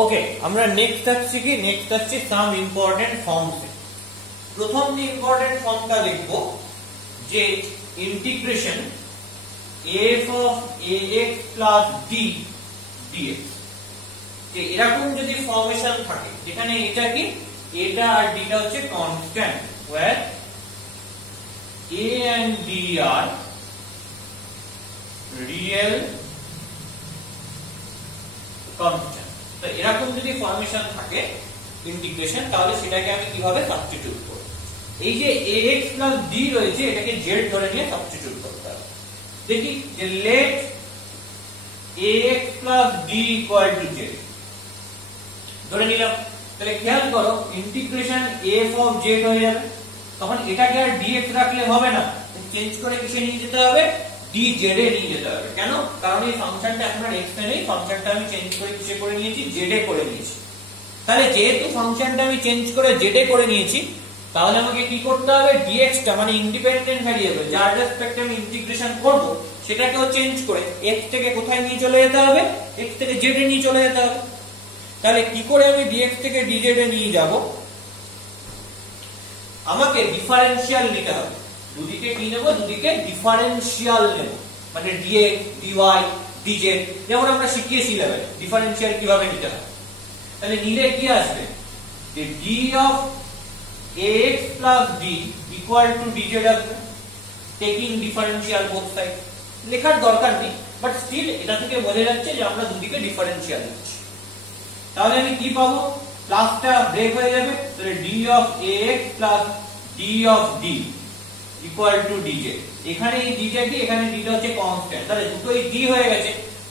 ওকে, আমরা নেক্সট আসছি কি, নেক্সট আসছি সাম ইম্পর্টেন্ট ফর্মস। প্রথম যে ইম্পর্টেন্ট ফর্মটা লিখব যে integration f of ax plus d dx। যে এরকম যদি ফর্মেশন থাকে যেখানে এটা কি, এটা আর d টা হচ্ছে constant, where a and d are real constant। তো এরকম যদি ফর্মেশন থাকে ইন্টিগ্রেশন, তাহলে সেটাকে আমি কিভাবে সাবস্টিটিউট করব? এই যে ax plus d রয়েছে এটাকে z ধরে নিয়ে সাবস্টিটিউট করতে হবে। দেখি যে let ax plus d equal to z ধরে নিলাম। তাহলে খেয়াল করো ইন্টিগ্রেশন f of z হয়ে যাবে। তখন এটাকে আর dx রাখলে হবে না, চেঞ্জ করে কিসে নিয়ে যেতে হবে? dz এ নিয়ে যেতে হবে। কেন? কারণ এই ফাংশনটা এখন আর x এ নেই, ফাংশনটা আমি চেঞ্জ করে কিসে করে নিয়েছি? z এ করে নিয়েছি। তাহলে যেহেতু ফাংশনটা আমি চেঞ্জ করে z এ করে নিয়েছি, তাহলে আমাকে কি করতে হবে? dx টা মানে ইন্ডিপেন্ডেন্ট ভ্যারিয়েবল যার রেসপেক্টে আমি ইন্টিগ্রেশন করব সেটাকেও চেঞ্জ করে x থেকে কোথায় নিয়ে চলে যেতে হবে? x থেকে z এ নিয়ে চলে যেতে হবে। তাহলে কি করে আমি dx থেকে dz এ নিয়ে যাব? আমাকে ডিফারেনশিয়াল নিতে হবে। দুদিকে কি নেব? দুদিকে ডিফারেনশিয়াল নেব, মানে dx dy dz, যেমন আমরা শিখিয়েছি লেভেলে ডিফারেনশিয়াল কিভাবে নিতে হয়। তাহলে নিলে কি আসবে? যে d of ax plus d equal to dz আসবে, টেকিং ডিফারেনশিয়াল বোথ সাইড। লেখার দরকার নেই, বাট স্টিল এটা থেকে বোঝা যাচ্ছে যে আমরা দুদিকে ডিফারেনশিয়াল নিচ্ছি। তাহলে আমি কি পাবো? প্লাসটা ব্রেক হয়ে যাবে, তাহলে d of ax plus d of d equal to dz। এখানে এই dz কি, এখানে d টা হচ্ছে কনস্ট্যান্ট, তাহলে দুটোই d হয়ে গেছে।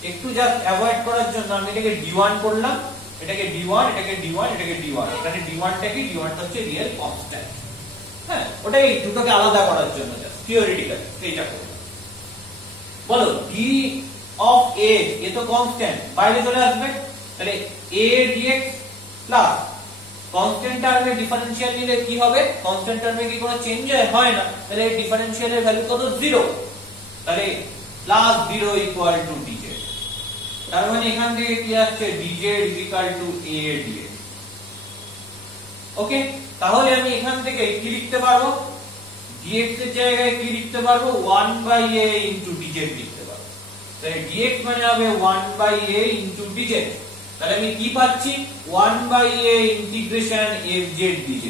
একটু জাস্ট অ্যাভয়েড করার জন্য আমি এটাকে d1 করলাম, এটাকে d1, এটাকে d1, এটাকে d1। এখানে d1 টা কি? d1 টা হচ্ছে রিয়েল কনস্ট্যান্ট। হ্যাঁ, ওটাই দুটোকে আলাদা করার জন্য জাস্ট থিওরিটিক্যাল এইটা করলাম। বলো d of a, এ তো কনস্ট্যান্ট, বাইরে চলে আসবে। তাহলে a dx প্লাস কনস্ট্যান্ট টার্মে ডিফারেনশিয়াল নিলে কি হবে? কনস্ট্যান্ট টার্মে কি কোনো চেঞ্জ হয় না, তাহলে ডিফারেনশিয়ালের ভ্যালু কত? 0। তাহলে প্লাস 0 ইকুয়াল টু dz। তার মানে এখান থেকে কি আসছে? dz equal to a dx। ওকে, তাহলে আমি এখান থেকে কি লিখতে পারবো? dx এর জায়গায় কি লিখতে পারবো? 1/a ইনটু dz লিখতে পারবো। তাহলে dx মানে হবে 1/a ইনটু dz। তাহলে আমি কি পাচ্ছি? 1/a integration fz dz।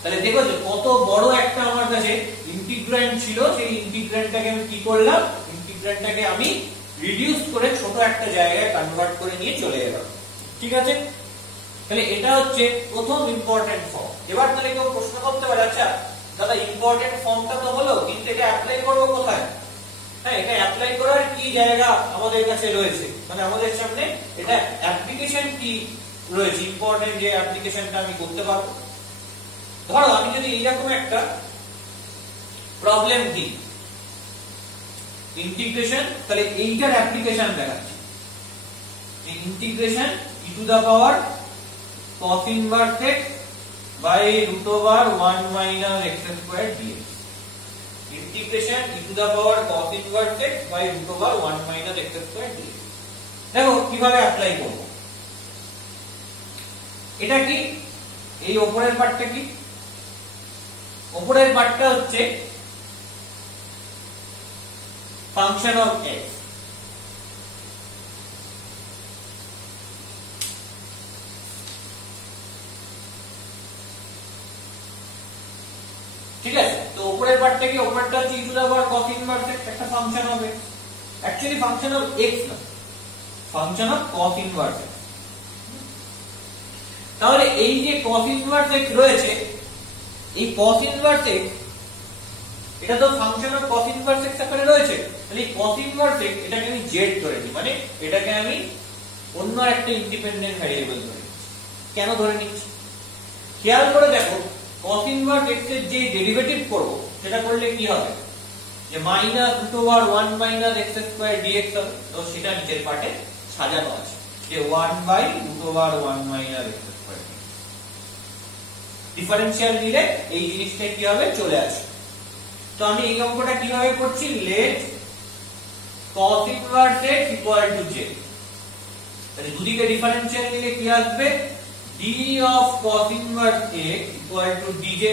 তাহলে দেখো যে কত বড় একটা আমার কাছে ইন্টিগ্র্যান্ড ছিল, সেই ইন্টিগ্র্যান্ডটাকে আমি কি করলাম? ইন্টিগ্র্যান্ডটাকে আমি রিডিউস করে ছোট একটা জায়গায় কনভার্ট করে নিয়ে চলে এলাম। ঠিক আছে, তাহলে এটা হচ্ছে প্রথম ইম্পর্টেন্ট ফর্ম। এবার তাহলে কেউ প্রশ্ন করতে পারে, আচ্ছা দাদা ইম্পর্টেন্ট ফর্মটা তো হলো, কিন্তু এটা অ্যাপ্লাই করব কোথায়? হ্যাঁ, এটা অ্যাপ্লাই করার কি জায়গা আমাদের কাছে রয়েছে, মানে আমাদের সামনে এটা অ্যাপ্লিকেশন কি রয়েছে, ইম্পর্টেন্ট যে অ্যাপ্লিকেশনটা আমি করতে পারবো। ধরো আমি যদি এইরকম একটা প্রবলেম দিই ইন্টিগ্রেশন, তাহলে এইটার অ্যাপ্লিকেশন দেখাচ্ছি। Integration e to the power cos inverse x by root over 1 minus x squared dx। Integration e to the power cos inverse x by root over 1 minus x squared dx। দেখো কিভাবে apply করব। এটা কি? এই উপরের পার্টটা কি? উপরের পার্টটা হচ্ছে ফাংশন অফ x। ঠিক আছে, তো উপরের পার্টটা কি? উপরেরটা হচ্ছে e to the power cos inverse x, একটা ফাংশন হবে। অ্যাকচুয়ালি ফাংশন অফ x না, function of cos inverse x। তাহলে এই যে cos ইনভার্স x রয়েছে, এই cos ইনভার্স x এটা তো function of cos inverse x আকারে রয়েছে। তাহলে এই cos ইনভার্স x এটাকে আমি z ধরে নিই, মানে এটাকে আমি অন্য একটা ইন্ডিপেন্ডেন্ট ভ্যারিয়েবল ধরে নিচ্ছি। কেন ধরে নিচ্ছি? খেয়াল করে দেখো, cos ইনভার্স x এর যে ডেরিভেটিভ করব সেটা করলে কি হবে? যে minus root over 1 minus x square dx হবে। তো সেটা নিচের পার্টে সাজানো আছে যে 1/√1 মাইনাস x স্কয়ার। ডিফারেনশিয়াল নিলে এই জিনিসটা কি হবে? চলে আসে। তো আমি এই অঙ্কটা কিভাবে করছি? Let cos inverse x equal to z। তাহলে দুদিকে ডিফারেন্সিয়াল নিলে কি আসবে, d of cos inverse x equal to dz।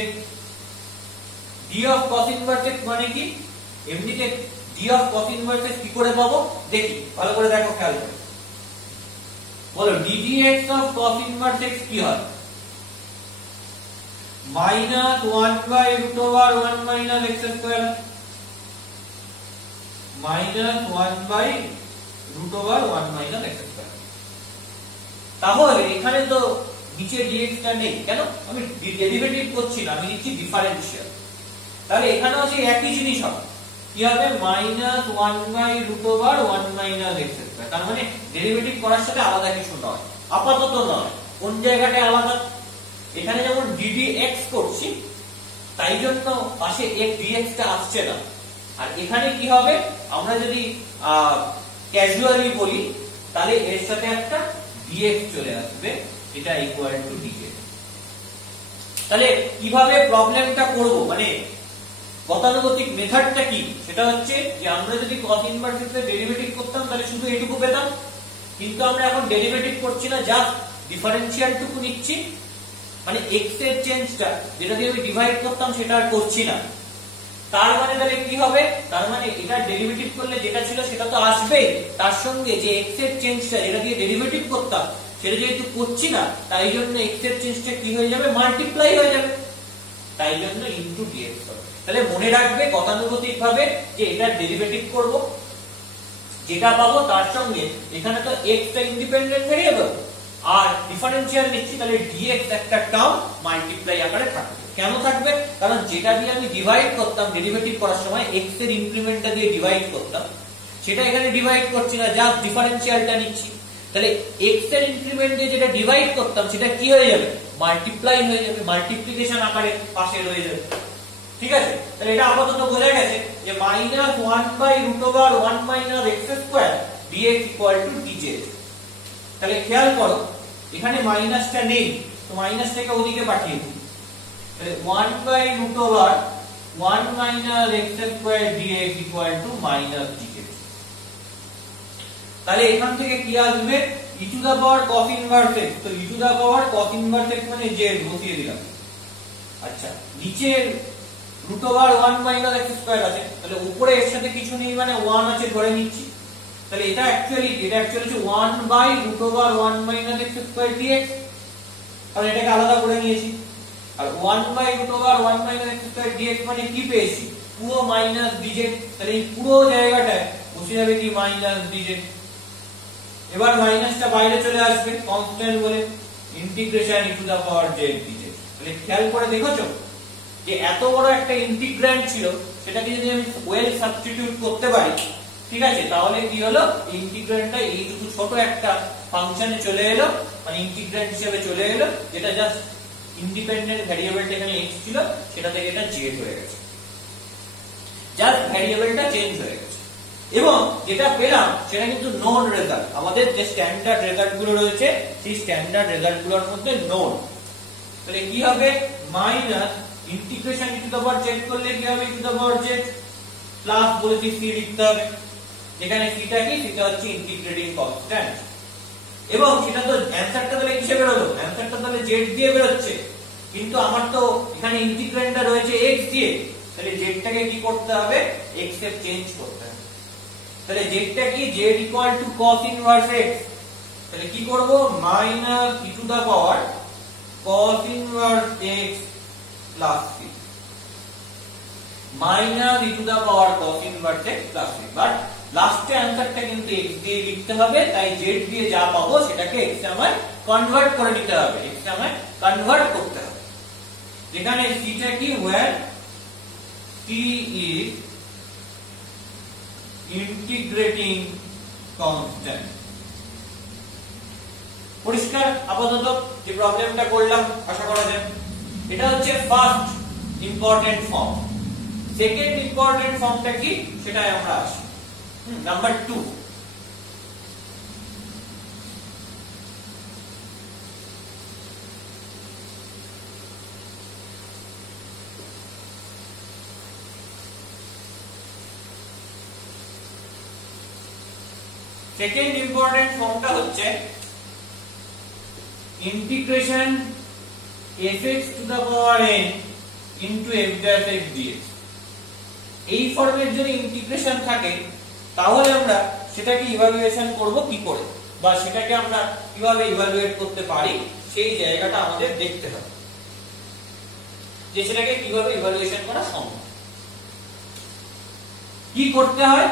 d of cos inverse x মানে কি, এমনিতে d of cos inverse x কি করে পাবো দেখি, ভালো করে দেখো, খেয়াল করে বলো, ddx of cos inverse x কি হয়, minus 1 by root over 1 minus x square, minus 1 by root over 1 minus x square। তাহলে এখানে তো নিচে dx টা নেই, কেন, আমি ডেরিভেটিভ করছি না, আমি নিচ্ছি ডিফারেন্সিয়াল। তাহলে এখানেও সেই একই জিনিস হবে, কি হবে, minus 1 by root over 1 minus x square। তার মানে ডেরিভেটিভ করার সাথে আলাদা কিছু নয়, আপাতত নয়। কোন জায়গাটা আলাদা, এখানে যেমন ddx করছি তাই জন্য পাশে x dx টা আসছে না, আর এখানে কি হবে, আমরা যদি ক্যাজুয়ালি বলি তাহলে এর সাথে একটা dx চলে আসবে, এটা ইকুয়াল টু dz। তাহলে কিভাবে প্রবলেমটা করব, মানে গতানুগতিক মেথডটা কি, সেটা হচ্ছে যে আমরা যদি cos ইনভার্স এর ডেরিভেটিভ করতাম তাহলে শুধু এটুকু পেতাম, কিন্তু আমরা এখন ডেরিভেটিভ করছি না, জাস্ট ডিফারেন্সিয়ালটুকু নিচ্ছি, মানে x এর চেঞ্জটা যেটা দিয়ে আমি ডিভাইড করতাম সেটা আর করছি না। তার মানে তাহলে কি হবে, তার মানে এটা ডেরিভেটিভ করলে যেটা ছিল সেটা তো আসবেই, তার সঙ্গে যে x এর চেঞ্জটা যেটা দিয়ে ডেরিভেটিভ করতাম সেটা যেহেতু করছি না, তাই জন্য x এর চেঞ্জটা কি হয়ে যাবে, মাল্টিপ্লাই হয়ে যাবে, তাই জন্য ইনটু dx হবে। তাহলে মনে রাখবে গতানুগতিক ভাবে যে এটা ডেরিভেটিভ করব, যেটা পাবো তার সঙ্গে এখানে তো x টা ইন্ডিপেন্ডেন্ট ভেরিয়েবল আর ডিফারেন্সিয়াল নিচ্ছি, তাহলে dx একটা টার্ম মাল্টিপ্লাই আকারে থাকবে। কেন থাকবে, কারণ যেটা দিয়ে আমি ডিভাইড করতাম ডেরিভেটিভ করার সময় x এর ইনক্রিমেন্টটা দিয়ে ডিভাইড করতাম, সেটা এখানে ডিভাইড করছি না, জাস্ট ডিফারেন্সিয়ালটা নিচ্ছি। তাহলে x এর ইনক্রিমেন্ট দিয়ে যেটা ডিভাইড করতাম সেটা কি হয়ে যাবে, মাল্টিপ্লাই হয়ে যাবে, মাল্টিপ্লিকেশন আকারে পাশে রয়ে যাবে। ঠিক আছে, তাহলে এটা আপাতত বোঝা গেছে যে minus 1 by root over 1 minus x square dx equal to dz। তাহলে খেয়াল করো এখানে মাইনাসটা নেই, তো মাইনাসটাকে ওদিকে পাঠিয়ে দিই, তাহলে 1 by root over 1 minus x square dx equal to minus dz। তাহলে এখান থেকে কি আসবে, e to the power cos inverse x, তো e to the power cos inverse x মানে z বসিয়ে দিলাম। আচ্ছা, নিচে root over 1 minus x square আছে, তাহলে উপরে এর সাথে কিছু নেই মানে 1 আছে ধরে নিচ্ছি, তাহলে এটা অ্যাকচুয়ালি হচ্ছে 1 by root over 1 minus x square dx, তাহলে এটাকে আলাদা করে নিয়েছি। আর 1 by root over 1 minus x square dx মানে কি পেয়েছি, পুরো মাইনাস dz, তাহলে এই পুরো জায়গাটায় বসে যাবে কি মাইনাস dz। এবার মাইনাসটা বাইরে চলে আসবে কনস্ট্যান্ট বলে, integration e to the power z dz। তাহলে খেয়াল করে দেখোছো যে এত বড় একটা ইন্টিগ্র্যান্ড ছিল, সেটাকে যদি আমি ওয়েল সাবস্টিটিউট করতে পারি, ঠিক আছে, তাহলে কি হলো, ইন্টিগ্র্যান্ডটা এইটুকু ছোট একটা ফাংশনে চলে এলো, মানে ইন্টিগ্র্যান্ড হিসেবে চলে এলো, যেটা জাস্ট ইন্ডিপেন্ডেন্ট ভ্যারিয়েবলটা এখানে x ছিল সেটা থেকে এটা z হয়ে গেছে, জাস্ট ভ্যারিয়েবলটা চেঞ্জ হয়ে গেছে। এবং যেটা পেলাম সেটা কিন্তু নোন রেজাল্ট, আমাদের যে স্ট্যান্ডার্ড রেজাল্ট গুলো রয়েছে সেই স্ট্যান্ডার্ড রেজাল্ট গুলোর মধ্যে নোন। তাহলে কি হবে, minus integration e to the power z করলে কি হবে, e to the power z plus বলেছি c লিখতে হবে, যেখানে c টা কি, সেটা হচ্ছে ইন্টিগ্রেটিং কনস্ট্যান্ট। এবং সেটা তো অ্যানসারটা তাহলে কিসে বেরোলো, অ্যানসারটা তাহলে z দিয়ে বেরোচ্ছে, কিন্তু আমার তো এখানে ইন্টিগ্র্যান্ডটা রয়েছে x দিয়ে, তাহলে z টাকে কি করতে হবে, x এর চেঞ্জ করতে হবে। তাহলে z টা কি, z equal to cos inverse x, তাহলে কি করব, minus e to the power cos inverse x plus c, minus e to the power cos inverse x plus c। But লাস্টে অ্যানসারটা কিন্তু x দিয়ে লিখতে হবে, তাই z দিয়ে যা পাবো সেটাকে x এ আমায় কনভার্ট করে নিতে হবে, x এ আমায় কনভার্ট করতে হবে, যেখানে c টা কি, where c is integrating constant. পরিষ্কার আপাতত যে প্রবলেমটা করলাম, আশা করা যায় এটা হচ্ছে first important form. Second important ফর্মটা কি সেটাই আমরা আসি, নাম্বার 2। সেকেন্ড ইম্পর্টেন্ট ফর্মটা হচ্ছে integration fx to the power n into f dash x dx। এই ফর্মের যদি ইন্টিগ্রেশন থাকে তাহলে আমরা সেটাকে ইভালুয়েশন করব কি করে, বা সেটাকে আমরা কিভাবে ইভালুয়েট করতে পারি সেই জায়গাটা আমাদের দেখতে হবে, যে সেটাকে কিভাবে ইভালুয়েশন করা সম্ভব। কি করতে হয়,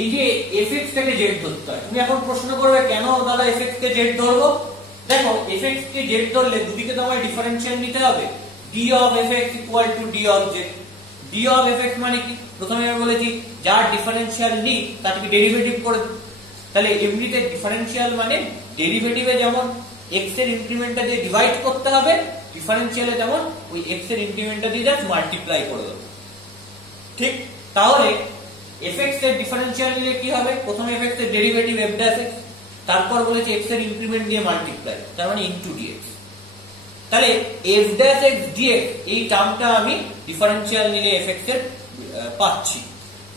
এই যে fx থেকে z ধরতে হয়। তুমি এখন প্রশ্ন করবে কেন দাদা fx কে z ধরবো? দেখো fx কে z ধরলে দুদিকে তো আমায় ডিফারেন্সিয়াল নিতে হবে। d of fx equal to d of z। d of fx মানে কি? প্রথমে আমি বলেছি যার ডিফারেন্সিয়াল নিই তাকে ডেরিভেটিভ করে দিই। তাহলে এমনিতে ডিফারেন্সিয়াল মানে ডেরিভেটিভে যেমন x এর ইনক্রিমেন্টটা দিয়ে ডিভাইড করতে হবে, ডিফারেন্সিয়ালে যেমন ওই x এর ইনক্রিমেন্টটা দিয়ে জাস্ট মাল্টিপ্লাই করে দেব। ঠিক তাহলে fx এর ডিফারেন্সিয়াল নিলে কি হবে? প্রথমে fx এর ডেরিভেটিভ f dash x, তারপর বলেছে x এর ইনক্রিমেন্ট দিয়ে মাল্টিপ্লাই, তার মানে ইনটু dx। তাহলে f dash x dx এই টার্মটা আমি ডিফারেন্সিয়াল নিলে fx এর পাচ্ছি।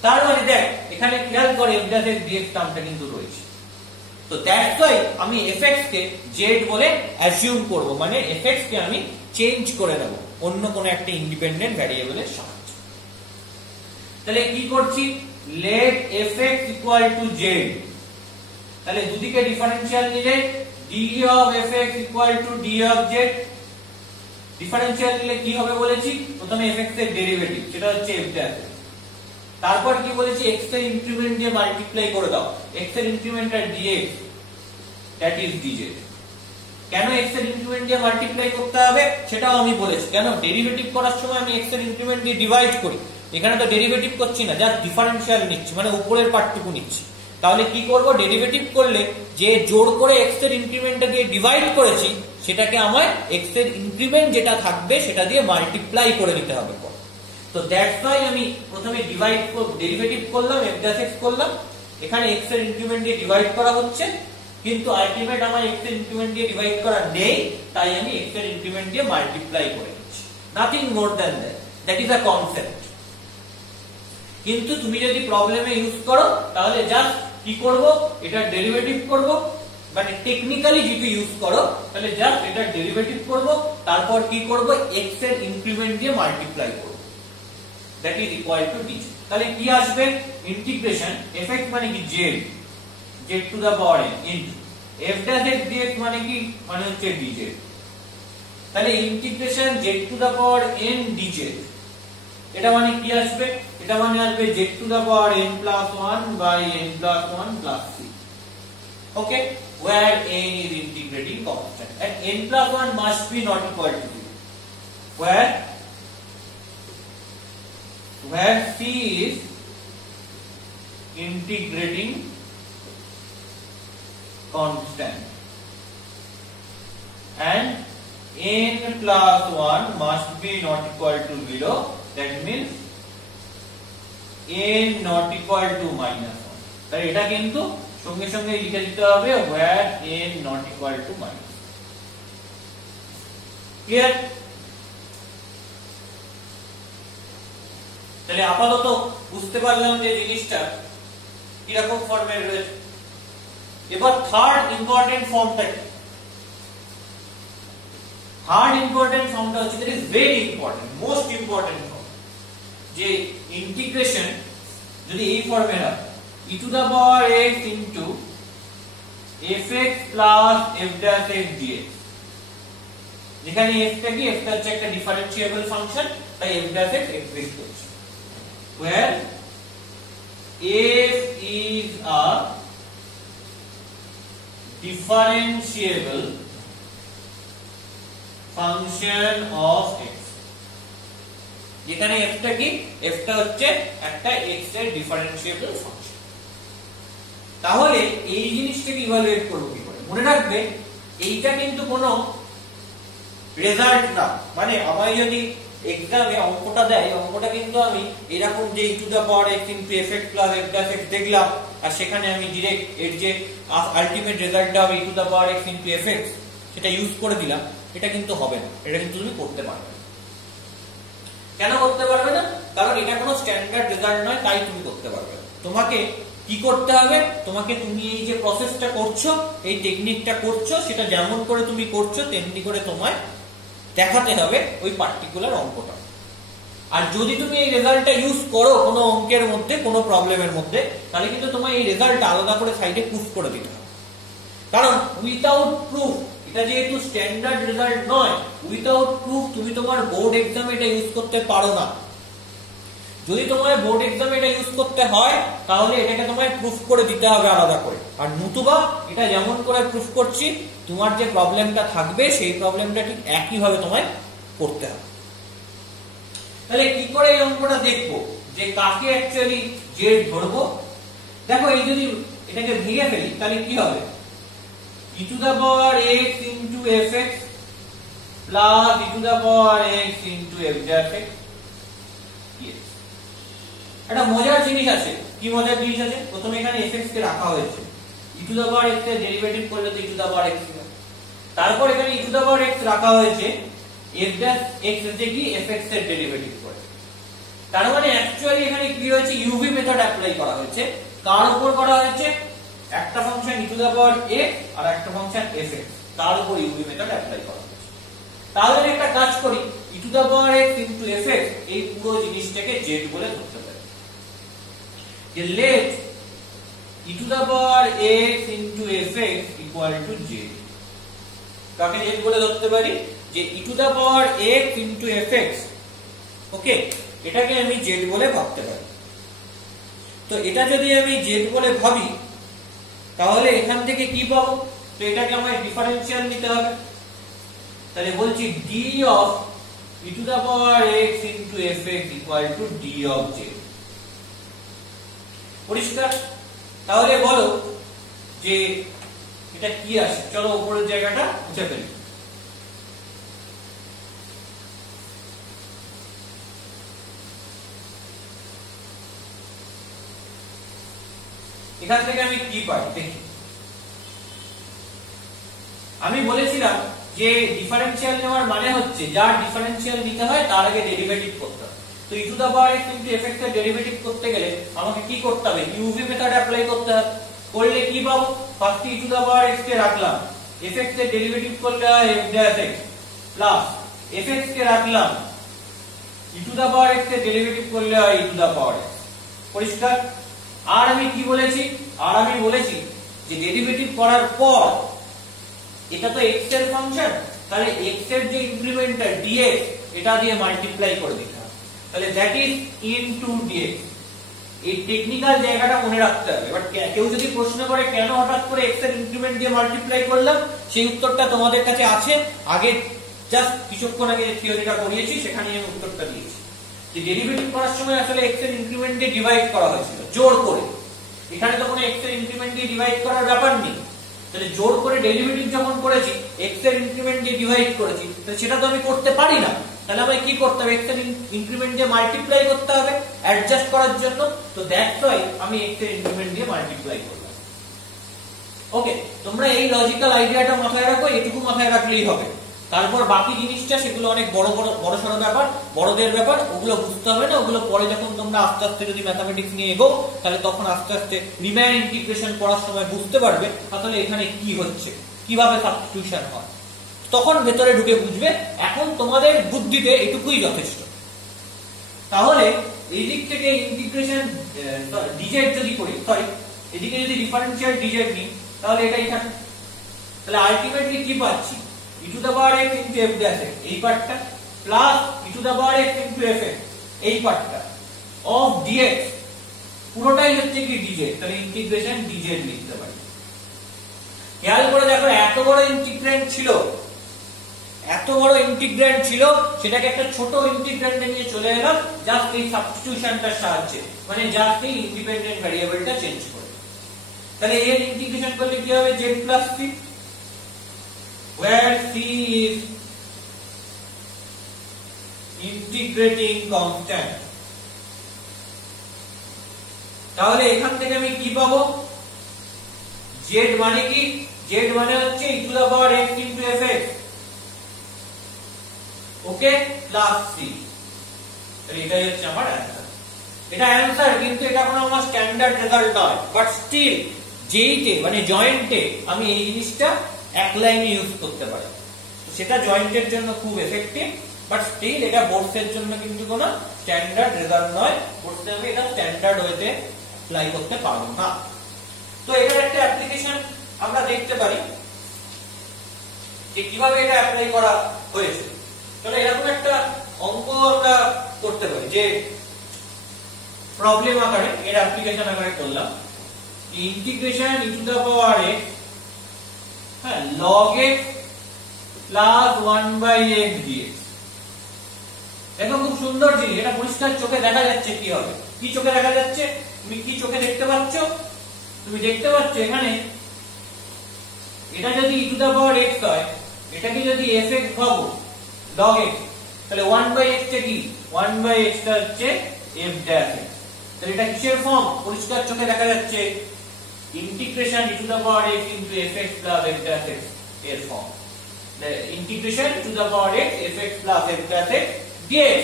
তার মানে দেখ এখানে খেয়াল করে f dash x dx টার্মটা কিন্তু রয়েছে। তো দ্যাটস ওয়াই আমি fx কে z বলে অ্যাজিউম করব, মানে fx কে আমি চেঞ্জ করে দেব অন্য কোন একটা ইন্ডিপেন্ডেন্ট ভ্যারিয়েবলের সাহায্যে। তাহলে কি করছি, let fx equal to z। তাহলে দুদিকে ডিফারেন্সিয়াল নিলে d of fx equal to d of z। Differential নিলে কি হবে বলেছি, প্রথমে fx এর ডেরিভেটিভ সেটা হচ্ছে f dash x, তারপর কি বলেছি x এর ইনক্রিমেন্ট দিয়ে মাল্টিপ্লাই করে দাও, x এর ইনক্রিমেন্ট আর dx that is dz। কেন x এর ইনক্রিমেন্ট দিয়ে মাল্টিপ্লাই করতে হবে সেটাও আমি বলেছি। কেন, ডেরিভেটিভ করার সময় আমি x এর ইনক্রিমেন্ট দিয়ে ডিভাইড করি, এখানে তো ডেরিভেটিভ করছি না, জাস্ট ডিফারেন্সিয়াল নিচ্ছি, মানে উপরের পার্টটুকু নিচ্ছি। তাহলে কি করব, ডেরিভেটিভ করলে যে জোর করে x এর ইনক্রিমেন্টটা দিয়ে ডিভাইড করেছি সেটাকে আমার x এর ইনক্রিমেন্ট যেটা থাকবে সেটা দিয়ে মাল্টিপ্লাই করে দিতে হবে। তো দ্যাটস ওয়াই আমি প্রথমে ডেরিভেটিভ করলাম, f dash x করলাম, এখানে x এর ইনক্রিমেন্ট দিয়ে ডিভাইড করা হচ্ছে, কিন্তু আলটিমেট আমার x এর ইনক্রিমেন্ট দিয়ে ডিভাইড করা নেই, তাই আমি x এর ইনক্রিমেন্ট দিয়ে মাল্টিপ্লাই করে দিচ্ছি। Nothing more than that is a concept. কিন্তু তুমি যদি প্রবলেমে ইউজ করো তাহলে জাস্ট কি করব, এটা ডেরিভেটিভ করব, মানে টেকনিক্যালি যদি ইউজ করো তাহলে জাস্ট এটা ডেরিভেটিভ করব, তারপর কি করব x এর ইনক্রিমেন্ট দিয়ে মাল্টিপ্লাই করব, that is equal to dz। তাহলে কি আসবে, ইন্টিগ্রেশন fx মানে কি z to the power n into f dash x dx মানে কি, মানে হচ্ছে dz। তাহলে integration z to the power n dz, এটা মানে কি আসবে, এটা মানে আসবে z to the power n plus 1 by n plus 1 plus c। Okay, where n is integrating constant and n plus 1 must be not equal to 0, where c is integrating constant and n plus 1 must be not equal to 0, that means n not equal to minus 1। তাহলে এটা কিন্তু সঙ্গে সঙ্গে লিখে দিতে হবে where n not equal to minus। Clear? তাহলে আপাতত বুঝতে পারলাম যে জিনিসটা কিরকম ফর্মে রয়েছে। এবার থার্ড ইম্পর্টেন্ট ফর্মটা কি? থার্ড ইম্পর্টেন্ট ফর্মটা হচ্ছে that is very important, most important form, যে ইন্টিগ্রেশন যদি এই ফর্মে হয় e to the power x into fx plus f dash x dx, যেখানে f টা কি, f টা হচ্ছে একটা ডিফারেন্সিয়েবল ফাংশন, তাই f dash x এক্সিস্ট করছে, where f is a differentiable function of x। যেখানে f টা কি, f টা হচ্ছে একটা x এর ডিফারেন্সিয়েবল ফাংশন। তাহলে এই জিনিসটাকে ইভালুয়েট করব কি করে? মনে রাখবে এইটা কিন্তু কোনো রেজাল্ট না, মানে আমায় যদি এক্সামে অঙ্কটা দেয়, অঙ্কটা কিন্তু আমি এরকম যে e to the power x into fx plus f dash x দেখলাম, আর সেখানে আমি ডাইরেক্ট এর যে আলটিমেট রেজাল্টটা হবে e to the power x into fx সেটা ইউজ করে দিলাম, এটা কিন্তু হবে না, এটা কিন্তু তুমি করতে পারবে না। কেন করতে পারবে না? কারণ এটা কোনো স্ট্যান্ডার্ড রেজাল্ট নয়, তাই তুমি করতে পারবে না। তোমাকে কি কি করতে হবে তোমাকে, তুমি এই যে প্রসেসটা করছো, এই টেকনিকটা করছো, সেটা যেমন করে তুমি করছো তেমনি করে তোমায় দেখাতে হবে ওই পার্টিকুলার অঙ্কটা। আর যদি তুমি এই রেজাল্টটা ইউজ করো কোনো অঙ্কের মধ্যে, কোনো প্রবলেমের মধ্যে, তাহলে কিন্তু তোমার এই রেজাল্টটা আলাদা করে সাইডে প্রুফ করে দিতে হবে। কারণ উইথাউট প্রুফ, এটা যেহেতু স্ট্যান্ডার্ড রেজাল্ট নয়, উইথাউট প্রুফ তুমি তোমার বোর্ড এক্সামে এটা ইউজ করতে পারো না। যদি তোমার বোর্ড এক্সামে এটা ইউজ করতে হয় তাহলে এটাকে তোমায় প্রুফ করে দিতে হবে আলাদা করে। আর নতুবা এটা যেমন করে প্রুফ করছি, তোমার যে প্রবলেমটা থাকবে সেই প্রবলেমটা ঠিক একই ভাবে তোমায় করতে হবে। তাহলে কি করে এই অঙ্কটা দেখবো যে কাকে অ্যাকচুয়ালি জেড ধরবো? দেখো, এই যদি এটাকে ভেঙে ফেলি তাহলে কি হবে, e to the power x into fx plus e to the power x into f dash x। একটা মজার জিনিস আছে। কি মজার জিনিস আছে? প্রথমে এখানে fx কে রাখা হয়েছে, e to the power x এর ডেরিভেটিভ করলে তো e to the power x হবে। তারপর এখানে e to the power x রাখা হয়েছে f dash x এর কি fx এর ডেরিভেটিভ করে। তার মানে অ্যাকচুয়ালি এখানে কি হয়েছে, ইউভি মেথড অ্যাপ্লাই করা হয়েছে। কার উপর করা হয়েছে? একটা function e to the power x আর একটা ফাংশন fx, তার উপর ইউভি মেথড অ্যাপ্লাই করা হয়েছে। তাহলে একটা কাজ করি, e to the power x into fx এই পুরো জিনিসটাকে z বলে ধরতে পারি। যে let e to the power x into fx equal to z, কাকে z বলে ধরতে পারি? যে e to the power x into fx, ওকে, এটাকে আমি z বলে ভাবতে পারি। তো এটা যদি আমি z বলে ভাবি তাহলে এখান থেকে কি পাবো? তো এটাকে আমায় ডিফারেনশিয়াল নিতে হবে। তাহলে বলছি d of e to the power x into fx equal to d of z। পরিষ্কার? তাহলে বলো যে এটা কি আসে। চলো উপরের জায়গাটা মুছে ফেলি। এখান থেকে আমি কি পাই দেখি। আমি বলেছিলাম যে ডিফারেনশিয়াল নেওয়ার মানে হচ্ছে যার ডিফারেনশিয়াল নিতে হয় তার আগে ডেরিভেটিভ করতে হয়। তো e to the power x into fx এর ডেরিভেটিভ করতে গেলে আমাকে কি করতে হবে? ইউভি মেথড অ্যাপ্লাই করতে হবে। করলে কি পাবো? First e to the power x কে রাখলাম, fx এর ডেরিভেটিভ করলে হয় f dash x plus fx কে রাখলাম, e to the power x এর ডেরিভেটিভ করলে হয় e to the power x। পরিষ্কার? আর আমি কি বলেছি? আর আমি বলেছি যে ডেরিভেটিভ করার পর এটা তো x এর ফাংশন, তাহলে x এর যে ইনক্রিমেন্টটা dx এটা দিয়ে মাল্টিপ্লাই করে দিতে হবে। তাহলে দ্যাট ইজ ইনটু dx। এই টেকনিক্যাল জায়গাটা মনে রাখতে হবে। বাট কেউ যদি প্রশ্ন করে কেন হঠাৎ করে x এর ইনক্রিমেন্ট দিয়ে মাল্টিপ্লাই করলাম, সেই উত্তরটা তোমাদের কাছে আছে। আগে জাস্ট কিছুক্ষণ আগে যে থিওরিটা করিয়েছি সেখানে আমি উত্তরটা দিয়েছি। যে ডেরিভেটিভ করার সময় আসলে x এর ইনক্রিমেন্ট দিয়ে ডিভাইড করা হয়েছিল জোর করে। এখানে তো কোনো x এর ইনক্রিমেন্ট দিয়ে ডিভাইড করার ব্যাপার নেই। তাহলে জোর করে ডেরিভেটিভ যখন করেছি, x এর ইনক্রিমেন্ট দিয়ে ডিভাইড করেছি, তাহলে সেটা তো আমি করতে পারি না। তাহলে আমায় কি করতে হবে? x এর ইনক্রিমেন্ট দিয়ে মাল্টিপ্লাই করতে হবে অ্যাডজাস্ট করার জন্য। তো দ্যাটস ওয়াই আমি x এর ইনক্রিমেন্ট দিয়ে মাল্টিপ্লাই করলাম। ওকে, তোমরা এই লজিক্যাল আইডিয়াটা মাথায় রাখো, এটুকু মাথায় রাখলেই হবে। তারপর বাকি জিনিসটা সেগুলো অনেক বড় সড় ব্যাপার, বড়দের ব্যাপার, ওগুলো বুঝতে হবে না। ওগুলো পরে যখন তোমরা আস্তে আস্তে যদি ম্যাথামেটিক্স নিয়ে এগো, তাহলে তখন আস্তে আস্তে রিমান ইন্টিগ্রেশন পড়ার সময় বুঝতে পারবে আসলে এখানে কি হচ্ছে, কিভাবে সাবস্টিটিউশন হয়, তখন ভেতরে ঢুকে বুঝবে। এখন তোমাদের বুদ্ধিতে এটুকুই যথেষ্ট। তাহলে এই দিক থেকে ইন্টিগ্রেশন ডিজেড যদি করি, সরি এদিকে যদি ডিফারেনশিয়াল ডিজেড নিই তাহলে এটাই থাকে। তাহলে আলটিমেটলি কি পাচ্ছি? e to the power x into f dash x এই পার্টটা plus e to the power x into fx এই পার্টটা অফ dx পুরোটাই হচ্ছে কি dz। তাহলে ইন্টিগ্রেশন dz লিখতে পারি। খেয়াল করে দেখো, এত বড় ইন্টিগ্র্যান্ড ছিল, সেটাকে একটা ছোট ইন্টিগ্র্যান্ডে নিয়ে চলে এলাম জাস্ট এই সাবস্টিটিউশনটার সাহায্যে, মানে জাস্ট এই ইন্ডিপেন্ডেন্ট ভ্যারিয়েবলটা চেঞ্জ করে। তাহলে এর ইন্টিগ্রেশন করলে কি হবে? z plus c, where c is integrating constant। তাহলে এখান থেকে আমি কি পাবো? z মানে কি? z মানে হচ্ছে e to the power x into fx, okay, plus c। তাহলে এটাই হচ্ছে আমার অ্যান্সার। এটা অ্যানসার, কিন্তু এটা কোনো আমার স্ট্যান্ডার্ড রেজাল্ট নয়। বাট স্টিল যেইতে মানে জয়েন্টে আমি এই জিনিসটা এক লাইনে ইউজ করতে পারি, সেটা জয়েন্টের জন্য খুব এফেক্টিভ। বাট স্টিল এটা বোর্ডসের জন্য কিন্তু কোনো স্ট্যান্ডার্ড রেজাল্ট নয়, বোর্ডসে আমি এটা স্ট্যান্ডার্ড ওয়েতে অ্যাপ্লাই করতে পারবো না। তো এটার একটা অ্যাপ্লিকেশন আমরা দেখতে পারি যে কিভাবে এটা অ্যাপ্লাই করা হয়েছে। তাহলে এরকম একটা অঙ্ক আমরা করতে পারি যে প্রবলেম আকারে, এর অ্যাপ্লিকেশন আকারে করলাম। Integration e to the power x, হ্যাঁ, log x plus 1/x dx। দেখো খুব সুন্দর জিনিস, এটা পরিষ্কার চোখে দেখা যাচ্ছে কি হবে। কি চোখে দেখা যাচ্ছে? তুমি কি চোখে দেখতে পাচ্ছ? তুমি দেখতে পাচ্ছ এখানে এটা যদি ই টু দা পাওয়ার x হয়, এটাকে যদি fx ভাবো log x, তাহলে 1/x টা কি? 1/x টা হচ্ছে f dash x। তাহলে এটা কিসের ফর্ম? পরিষ্কার চোখে দেখা যাচ্ছে integration e to the power x into fx plus f dash x এর form. Integration e to the power x fx plus f dash x dx।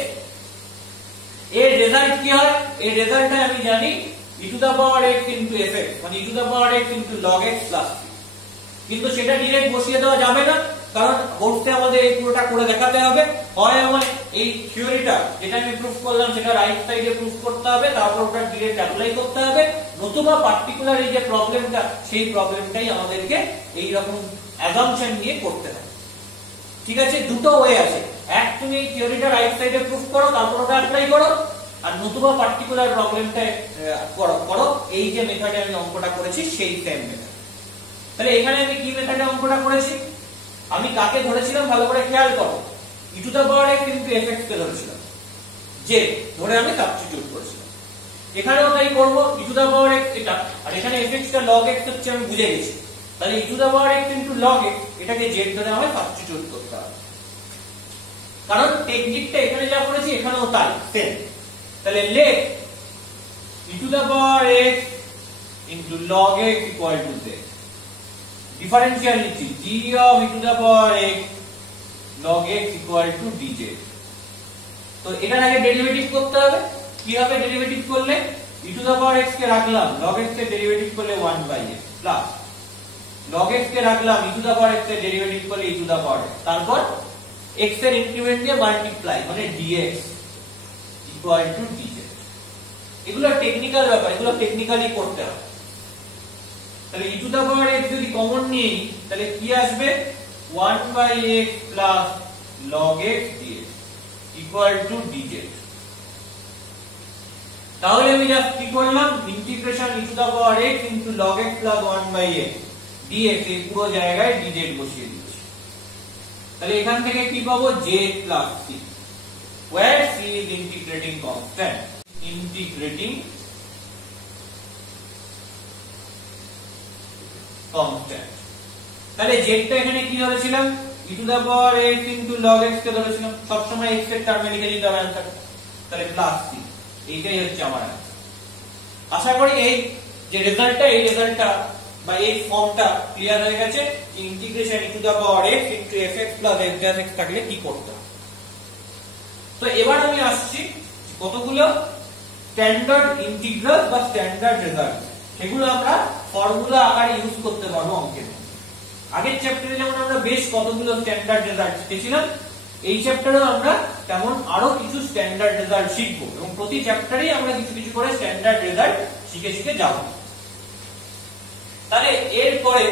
এর রেজাল্ট কি হয়? এর রেজাল্টটা আমি জানি e to the power x into fx, মানে e to the power x into log x plus. কিন্তু সেটা ডাইরেক্ট বসিয়ে দেওয়া যাবে না, কারণ বোর্ডে আমাদের এই পুরোটা করে দেখাতে হবে। হয় আমার এই থিওরিটা যেটা আমি প্রুফ করলাম সেটা রাইট সাইডে প্রুফ করতে হবে, তারপর ওটা ডিরেক্ট অ্যাপ্লাই করতে হবে, নতুবা পার্টিকুলার এই যে প্রবলেমটা, সেই প্রবলেমটাই আমাদেরকে এই রকম অ্যাজাম্পশন নিয়ে করতে হবে। ঠিক আছে, দুটো ওয়ে আছে। এক, তুমি এই থিওরিটা রাইট সাইডে প্রুফ করো, তারপর ওটা অ্যাপ্লাই করো, আর নতুবা পার্টিকুলার প্রবলেমটা করো এই যে মেথডে আমি অঙ্কটা করেছি সেই সেম মেথড। তাহলে এখানে আমি কি মেথডে অঙ্কটা করেছি? আমি কাকে ধরেছিলাম ভালো করে খেয়াল করো, e to the power x into fx কে ধরেছিলাম, যে ধরে আমি সাবস্টিটিউট করেছিলাম। এখানেও তাই করব, ই টু দা পাওয়ার x এটা, আর এখানে fx টা log x হচ্ছে আমি বুঝে গেছি। তাহলে e to the power x into log x এটাকে z ধরে আমায় সাবস্টিটিউট করতে হবে, কারণ টেকনিকটা এখানে যা করেছি এখানেও তাই সেম। তাহলে let e to the power x into log x equal to z। Differential নিচ্ছি g of e to the power x log x equal to dz। তো এটার আগে ডেরিভেটিভ করতে হবে। কি হবে ডেরিভেটিভ করলে? e to the power x কে রাখলাম, log x এর ডেরিভেটিভ করলে 1/x প্লাস log x কে রাখলাম, e to the power x এর ডেরিভেটিভ করলে e to the power x, তারপর x এর ইনক্রিমেন্ট দিয়ে মাল্টিপ্লাই মানে dx equal to dz। এগুলো টেকনিক্যাল ব্যাপার, এগুলো টেকনিক্যালি করতে হবে। তাহলে e to the power x যদি কমন নিই তাহলে কি আসবে? 1/x plus log x dx equal to dz। তাহলে আমি জাস্ট কি করলাম? Integration e to the power x into log x plus 1/x dx এই পুরো জায়গায় dz বসিয়ে দিচ্ছি। তাহলে এখান থেকে কি পাবো? z plus c, where c is integrating constant, integrating constant। তাহলে z টা এখানে কি ধরেছিলাম? e to the power x into log x কে ধরেছিলাম, সব সময় x এর টার্মে লিখে দিতে হবে অ্যানসার। তাহলে প্লাস c, এইটাই হচ্ছে আমার অ্যানসার। আশা করি এই যে রেজাল্টটা, এই রেজাল্টটা বা এই ফর্মটা ক্লিয়ার হয়ে গেছে। Integration e to the power x into fx plus f dash x থাকলে কি করতে হবে। তো এবার আমি আসছি কতগুলো স্ট্যান্ডার্ড ইন্টিগ্রাল বা স্ট্যান্ডার্ড রেজাল্ট, সেগুলো আমরা ফর্মুলা আকারে ইউজ করতে পারবো অঙ্কের। আগের চ্যাপ্টারে যেমন আমরা বেশ কতগুলো স্ট্যান্ডার্ড রেজাল্ট শিখেছিলাম, এই চ্যাপ্টারেও আমরা তেমন আরো কিছু স্ট্যান্ডার্ড রেজাল্ট শিখবো, এবং প্রতি চ্যাপ্টারেই আমরা কিছু কিছু করে স্ট্যান্ডার্ড রেজাল্ট শিখে শিখে যাব। তাহলে এরপরে